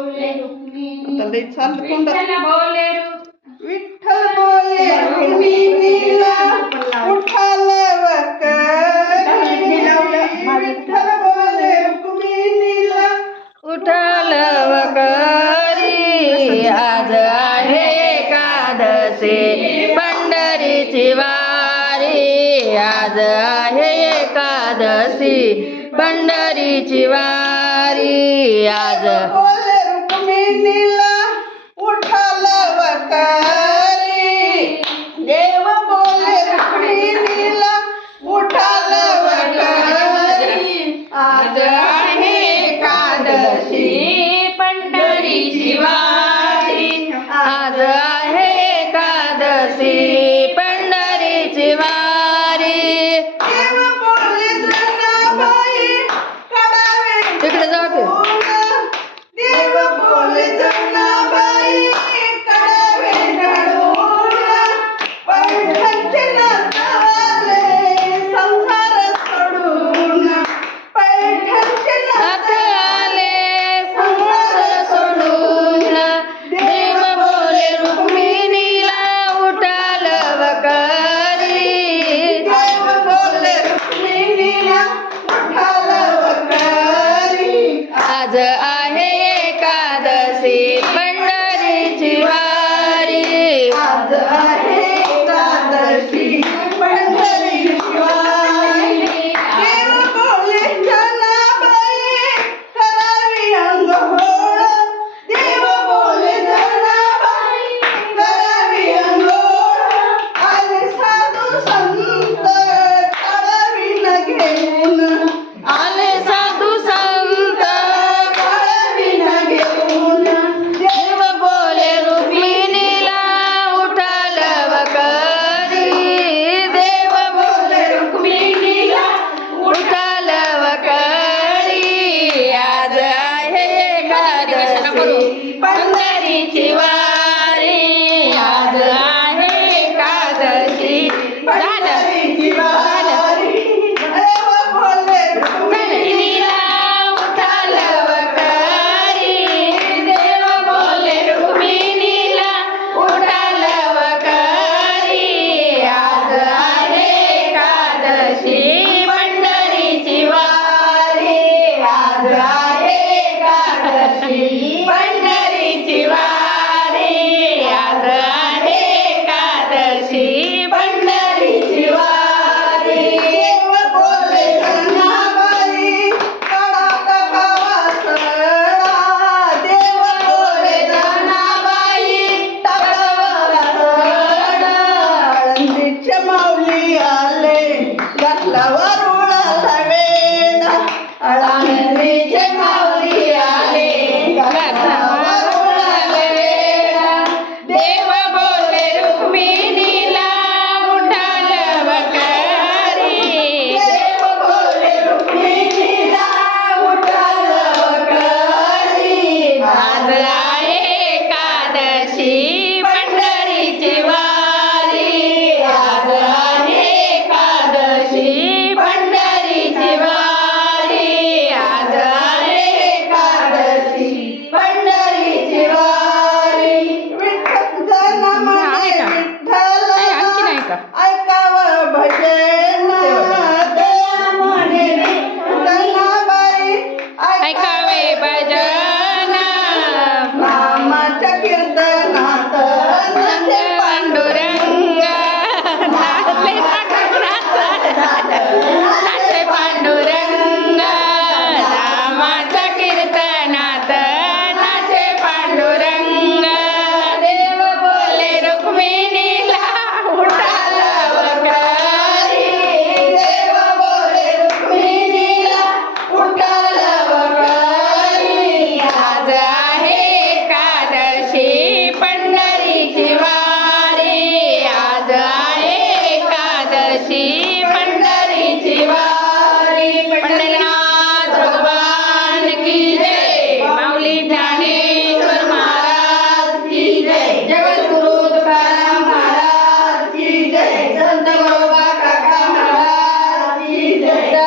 आता लई चाललं तोंडात. विठ्ठल बोले रुक्मिणीला उठालव करी. विठ्ठल बोले रुक्मिणीला उठालव करी. आज आहे एकादशी पंढरीची वारी. आज आहे एकादशी पंढरीची वारी. आज बोले रुक्मिणीला उठालव करी. देव बोले रुक्मिणीला उठालव करी. आज आहे एकादशी पंढरीची वारी. आज आहे एकादशी पंढरीची वारी. देव बोले जनाबाई कडावे तिकडे जाऊ देव बोले जनाबाई कडावे घडवून. पैठणचे नातावाले संसार सोडून. पैठणचे आता नातावाले आले संसार सोडून. देव बोले रुक्मिणीला उठालव करी. देव बोले रुक्मिणीला उठालव करी. आज आहे एकादशी पंढरीची वारी. आज आहे एकादशी पंढरीची वारी. देव बोले जनाबाई करावी अंघोळ. देव बोले जनाबाई करावी अंघोळ. आले साधू संत काढावी घेऊन. आले साधू संत काढावी घेऊन. देव बोले रुक्मिणीला उठालव करी. देव बोले रुक्मिणीला उठालव करी. आज आहे एकादशी पंढरीची वारी. आज आहे एकादशी. पंढरीची वारी. देव बोले रुक्मिणीला उठालव करी. देव बोले रुक्मिणीला उठालव करी. आज आहे एकादशी पंढरीची वारी. आज आहे एकादशी